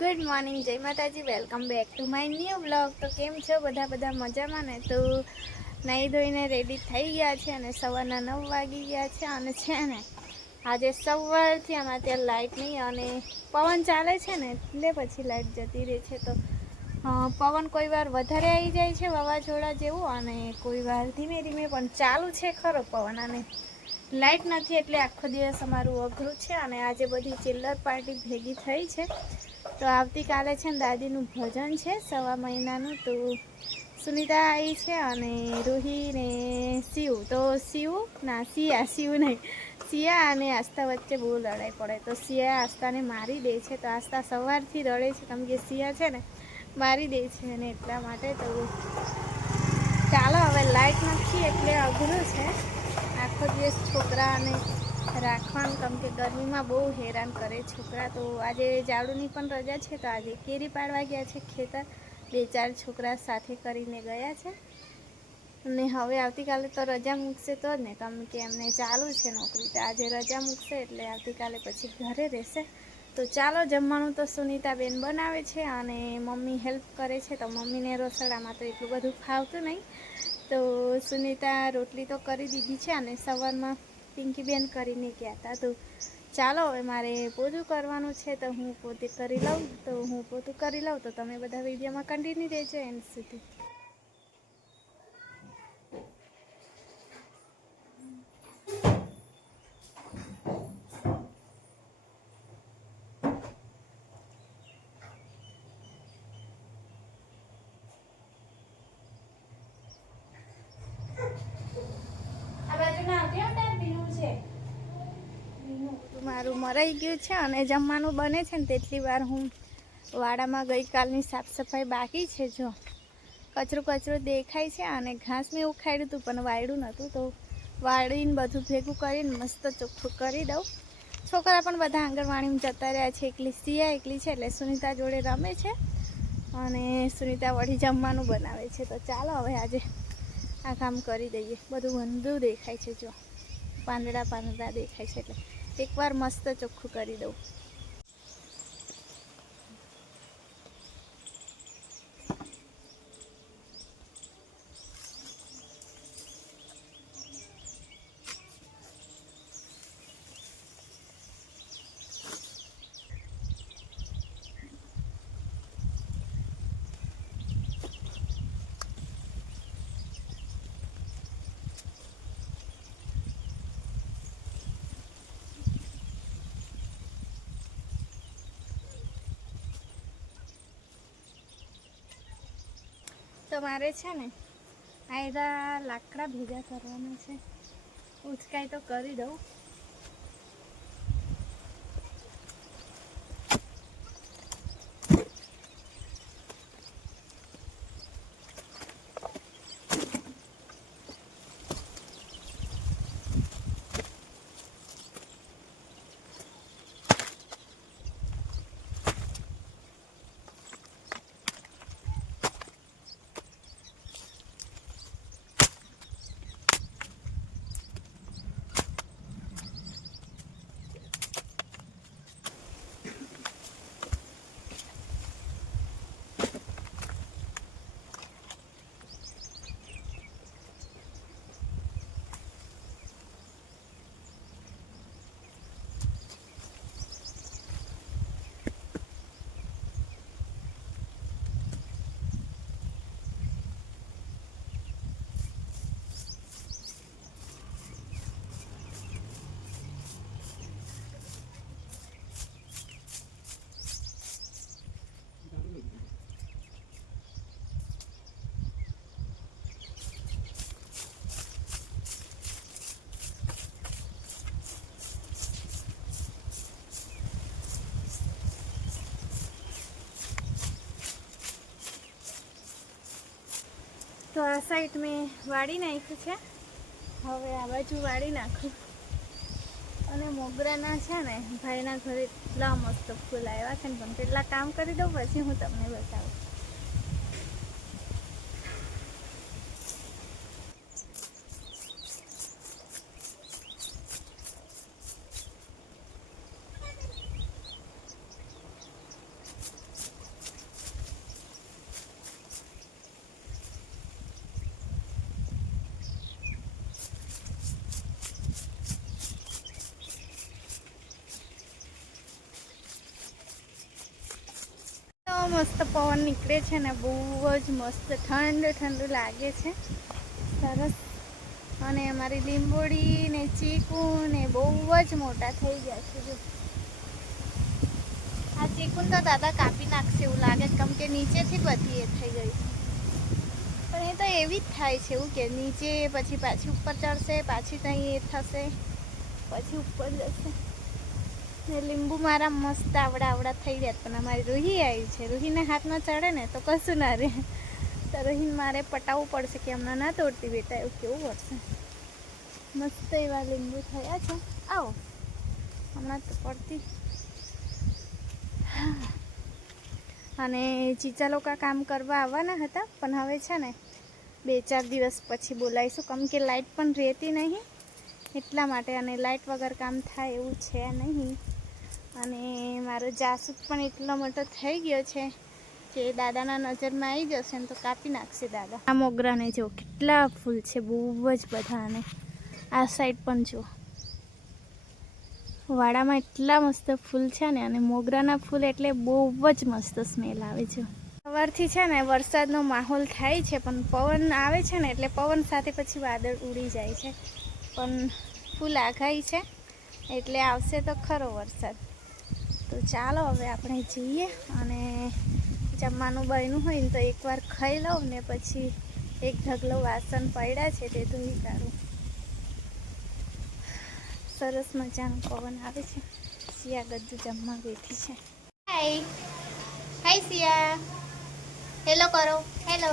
Good morning જય માતાજી welcome back to my new blog તો કેમ છો? બધા બધા મજામાં ને? તો નાહી ધોઈને રેડી થઈ ગયા છે અને સવારના નવ વાગી ગયા છે અને છે ને, આજે સવારથી આમાં ત્યાં લાઇટ નહીં અને પવન ચાલે છે ને, એટલે પછી લાઇટ જતી રહે છે. તો પવન કોઈ વાર વધારે આવી જાય છે વાવાઝોડા જેવું અને કોઈ વાર ધીમે ધીમે પણ ચાલુ છે ખરો પવન. અને લાઇટ નથી એટલે આખો દિવસ અમારું અઘરું છે અને આજે બધી ચિલ્લર પાર્ટી ભેગી થઈ છે. તો આવતીકાલે છે ને દાદીનું ભજન છે સવા મહિનાનું. તો સુનિતા આવી છે અને રૂહી ને શિવ. તો શિવ, ના સિયા શિવ નહીં. સિયા અને આસ્થા વચ્ચે બહુ લડાઈ પડે. તો સિયા આસ્થાને મારી દે છે. તો આસ્થા સવારથી રડે છે. કેમ કે સિયા છે ને મારી દે છે અને એટલા માટે. તો ચાલો હવે લાઇટ નથી એટલે અઘરું છે. આખો દિવસ છોકરાને રાખવાનું, કેમ કે ગરમીમાં બહુ હેરાન કરે છોકરા તો. આજે જાડુની પણ રજા છે તો આજે કેરી પાડવા ગયા છે ખેતર. બે ચાર છોકરા સાથે કરીને ગયા છે. અને હવે આવતીકાલે તો રજા મૂકશે તો જ ને, કેમ કે એમને ચાલુ છે નોકરી. તો આજે રજા મૂકશે એટલે આવતીકાલે પછી ઘરે રહેશે. તો ચાલો, જમવાનું તો સુનિતાબેન બનાવે છે અને મમ્મી હેલ્પ કરે છે. તો મમ્મીને રસોડામાં તો એટલું બધું ફાવતું નહીં. તો સુનિતા રોટલી તો કરી દીધી છે અને સવારમાં પિંકીબેન કરીને કહેતા હતા તો, ચાલો, હવે મારે પોતું કરવાનું છે તો હું પોતે કરી લઉં, તો હું પોતું કરી લઉં, તો તમે બધા વિડીયોમાં કન્ટિન્યુ રહેજો એન્ડ સુધી આ બાજુ ના આવતી હો ત્યાં ભીનું છે ભીનું તો મારું મરાઈ ગયું છે અને જમવાનું બને છે ને તેટલી વાર હું વાડામાં ગઈકાલની સાફ સફાઈ બાકી છે જો. કચરો કચરો દેખાય છે અને ઘાસ મેં ઉખાડ્યું હતું, પણ વાયડું નહોતું, તો વાળીને બધું ભેગું કરીને મસ્ત ચોખ્ખું કરી દઉં. છોકરા પણ બધા આંગણવાડીમાં જતા રહ્યા છે. એકલી સિયા, એકલી છે એટલે સુનિતા જોડે રમે છે અને સુનિતા વળી જમવાનું બનાવે છે. તો ચાલો હવે આજે આ કામ કરી દઈએ. બધું વંદુ દેખાય છે જો. પાંદડા પાંદડા દેખાય છે એટલે. એકવાર મસ્ત ચોખ્ખું કરી દઉં. તો મારે છે ને આયરા લાકડા ભેગા કરવાના છે. ઉચકાઈ તો કરી દઉં. તો આ સાઈડ મેં વાળી નાખ્યું છે. હવે આ બાજુ વાળી નાખું. અને મોગરાના છે ને, ભાઈના ઘરે એટલા મસ્ત ફૂલ આવ્યા છે ને, પણ કેટલા કામ કરી દઉં પછી હું તમને બતાવું. મસ્ત પવન નીકળે છે ને, બહુ જ મસ્ત, ઠંડુ ઠંડુ લાગે છે. સરસ. અને અમારી લીંબોડી ને ચીકુ ને બહુ જ મોટા થઈ ગયા છે, જો. આ ચીકુન તો દાદા કાપી નાખશે એવું લાગે કેમ કે નીચેથી બધી એ થઈ ગઈ છે. પણ એ તો એવી જ થાય છે, એવું કે નીચે પછી પાછી ઉપર ચડશે, પાછી ત્યાં એ થશે, પછી ઉપર જશે. લીંબુ મારા મસ્ત આવડા આવડા થઈ ગયા પણ અમારી રૂહી આવી છે. રૂહીને હાથમાં ચડે ને તો કશું ના રહે. તો રૂહીને મારે પટાવવું પડશે કે હમણાં ના તોડતી બેટા, એવું કેવું પડશે મસ્ત એવા લીંબુ થયા છે. આવો. હમણાં તો પડતી. અને ચીચા લોકો કામ કરવા આવવાના હતા, પણ હવે છે ને બે ચાર દિવસ પછી બોલાવીશું. કેમ કે લાઇટ પણ રહેતી નહીં. એટલા માટે અને લાઇટ વગર કામ થાય એવું છે નહીં. અને મારો જાસૂદ પણ એટલો મોટો થઈ ગયો છે કે દાદાના નજરમાં આવી જશે ને તો કાપી નાખશે દાદા. આ મોગરાને જો કેટલા ફૂલ છે, બહુ જ બધા અને આ સાઈડ પણ જો. વાડામાં એટલા મસ્ત ફૂલ છે ને, અને મોગરાના ફૂલ એટલે બહુ જ મસ્ત સ્મેલ આવે છે. સવારથી છે ને વરસાદનો માહોલ થાય છે, પણ પવન આવે છે ને એટલે પવન સાથે પછી વાદળ ઉડી જાય છે. પણ ફૂલ આઘાઈ છે, એટલે આવશે તો ખરો વરસાદ. તો ચાલો હવે આપણે જઈએ અને જમવાનું બન્યું હોય ને તો એકવાર ખાઈ લઉં ને પછી એક ઢગલો વાસણ પડ્યા છે તે ધોઈ કાઢું. સરસ મજાનું પવન આવે છે. સિયા ગદ્દુ જમવા બેઠી છે. Hi hi Siya. હેલો કરો. હેલો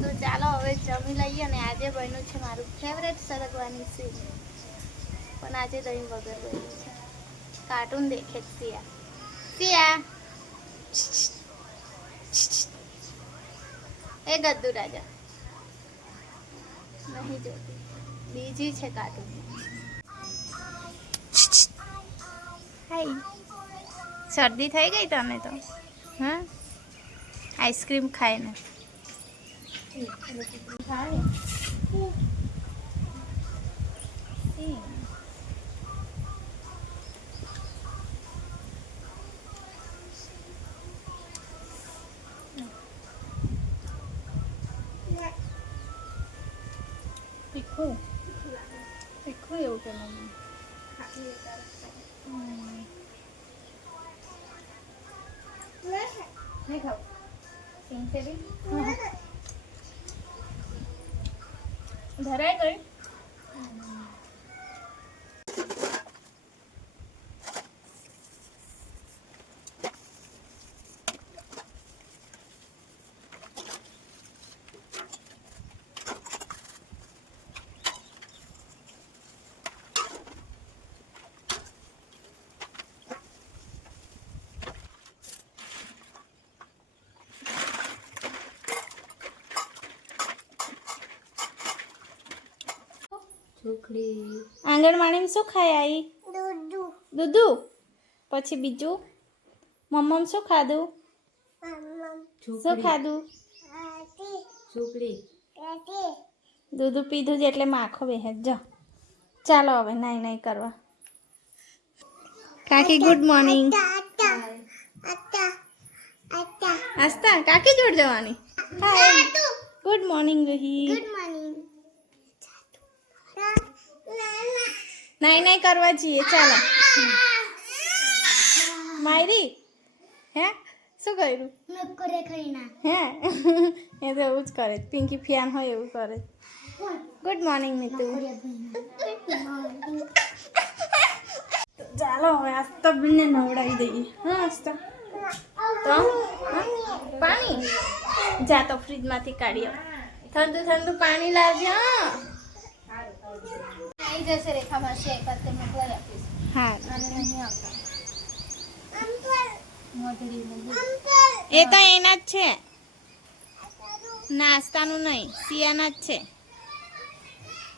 તો ચાલો હવે જમી લઈએ અને આજે બન્યું છે મારું ફેવરેટ સરગવાની સીન પણ આજે દહીં વગર બન્યું છે. કાર્ટૂન દેખે છે સિયા સિયા એ ગદ્દુ રાજા નહીં જોતી બીજી છે કાર્ટૂન હાય શરદી થઈ ગઈ તને તો હા આઈસ્ક્રીમ ખાઈને તીખું તીખું એવું કે મમ્મી હમ. આંગણવાડીમાં શું ખાય આવી દૂધું. પછી બીજું? મમ્મમ શું ખાધું? શું ખાધું? દૂધ પીધું જ એટલે માખો બેહે. જો. ચાલો હવે નાઈ નાઈ કરવા. કાકી ગુડ મોર્નિંગ આસ્તા કાકી જોડ જવાની. ગુડ મોર્નિંગ રૂહી નાઈ નાઈ કરવા જઈએ ચાલો. માયરી હે? શું કર્યું? હે? એ તો એવું જ કરે. પિંકી ફિયાન હોય એવું કરે. Good morning Mitu. ચાલો હવે આસ્તા બિનને નવડાવી દઈએ. હા આસ્તા. તો પાણી? જા તો ફ્રીજમાંથી કાઢી આવ. ઠંડુ ઠંડુ પાણી લાવજે હા. આવી જશે રેખા માસી એક વાર તમને મોકલાઈ આપીશ હા અને નહીં આવતા મોઢડીનું દૂધ એ તો એના જ છે નાસ્તાનું નહીં સિયાના જ છે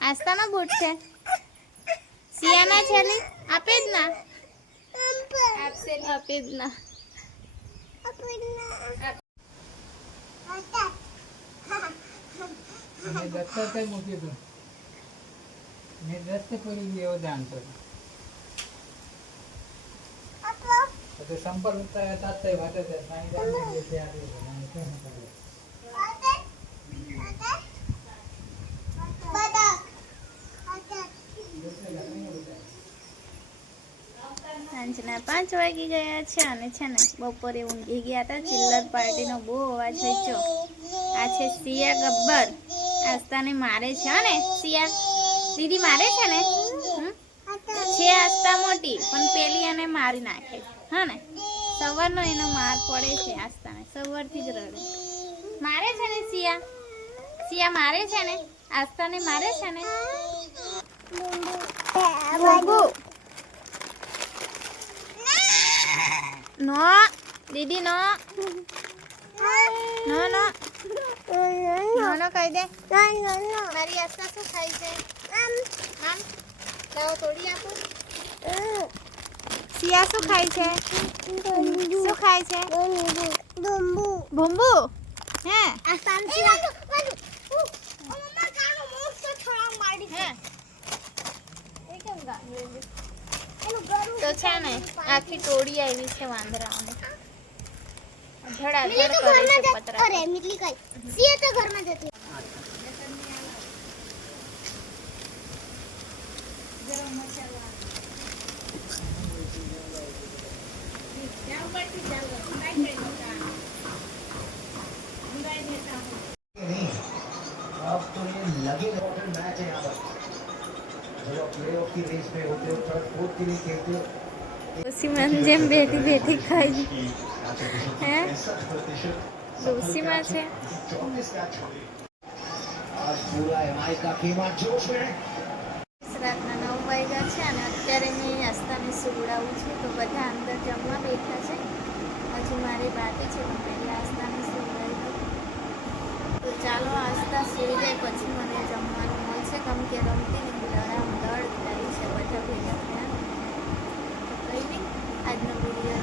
આસ્તાનો બૂટ છે સિયાના છે લી આપે જ ના આપશે આપે જ ના મેં દસ્તર કઈ મૂક્યું હતું મેં દસ્ત સાંજના પાંચ વાગી ગયા છે અને છે ને બપોરે ઊંઘી ગયા હતા. ચિલ્લર પાર્ટીનો બહુ અવાજ વેચ્યો. આ છે સિયા ગબ્બર. આસ્તાને મારે છે ને સિયા દીદી મારે છે ને? છે આસ્તા મોટી પણ પેલી એને મારી નાખે હા ને? સવારનો એનો માર પડે છે આસ્તાને સવારથી જ રડે. મારે છે ને સિયા? સિયા મારે છે ને? આસ્તાને મારે છે ને? નો દીદી નો. નો નો. નો નો કહી દે. મારી આસ્તા શું ખાય છે? આમ લાવો તોડી આપો સિયા શું ખાય છે શું ખાય છે ભૂંબુ ભૂંબુ હે આ સાંસી મમ્મા કાનો મોક્ષ છોડા મારી હે એ કેમ ગા તો છે ને આખી ટોળી આવી છે વાંદરાઓને અઢળ અઢળ કરે છે પતરા મિટલી કઈ સીએ તો ઘરમાં જતી જેમ બેઠી બેઠી ખાઈ હે ડોસીમાં છે चौबीस मैच आज पूरा एमआई का खेमा जोश में સુવડાવું છું તો બધા અંદર જમવા બેઠા છે. હજુ મારી બાકી છે, પણ પહેલાં આસ્તાને સુવડાવી દઉં તો ચાલો આસ્તા સુઈ જાય પછી મને જમવાનું મળશે. કેમ કે રમતી ને દડામ દળ કરી છે બધા ભેગા થયા. તો કંઈ નહીં, આજનો વીડિયો